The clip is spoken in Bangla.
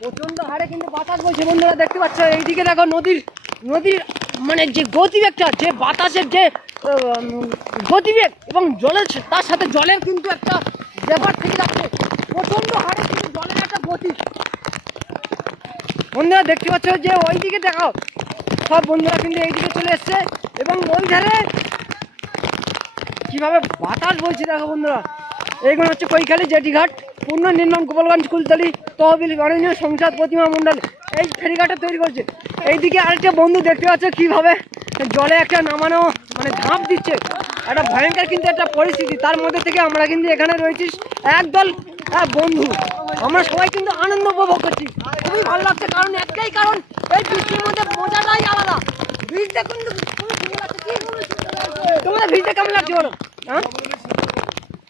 প্রচণ্ড হারে কিন্তু বাতাস বইছে বন্ধুরা, দেখতে পাচ্ছ? এইদিকে দেখো নদীর নদীর মানে যে গতিবেগটা, যে বাতাসের যে গতিবেগ এবং জলের তার সাথে জলের কিন্তু একটা ব্যাপার থেকে যাচ্ছে। প্রচণ্ড হারে কিন্তু জলের একটা গতি। বন্ধুরা, দেখতে পাচ্ছ যে ওইদিকে দেখাও। সব বন্ধুরা কিন্তু এইদিকে চলে এসছে এবং ওই ধারে কীভাবে বাতাস বইছে দেখো বন্ধুরা। এইগুলো হচ্ছে কৈখালি, জেটিঘাট, পূর্ণ নির্মাণ গোপালগঞ্জ, কুলতলি, তহবিল মাননীয় সংসদ, প্রতিমা মণ্ডল, এই ফেরিঘাটটা তৈরি করছে। এইদিকে আরেকটা বন্ধু দেখতে পাচ্ছ কীভাবে জলে একটা নামানো মানে ঝাঁপ দিচ্ছে। একটা ভয়ঙ্কর কিন্তু একটা পরিস্থিতি। তার মধ্যে থেকে আমরা কিন্তু এখানে রয়েছি একদল বন্ধু। আমরা সবাই কিন্তু আনন্দ উপভোগ করছি। খুবই ভালো লাগছে, কারণ একটাই কারণ, এই বৃষ্টির মধ্যে মজাটাই আলাদা। বৃষ্টিটা কিন্তু? তোমাদের ভিড়টা কেমন লাগছে বলো? হ্যাঁ?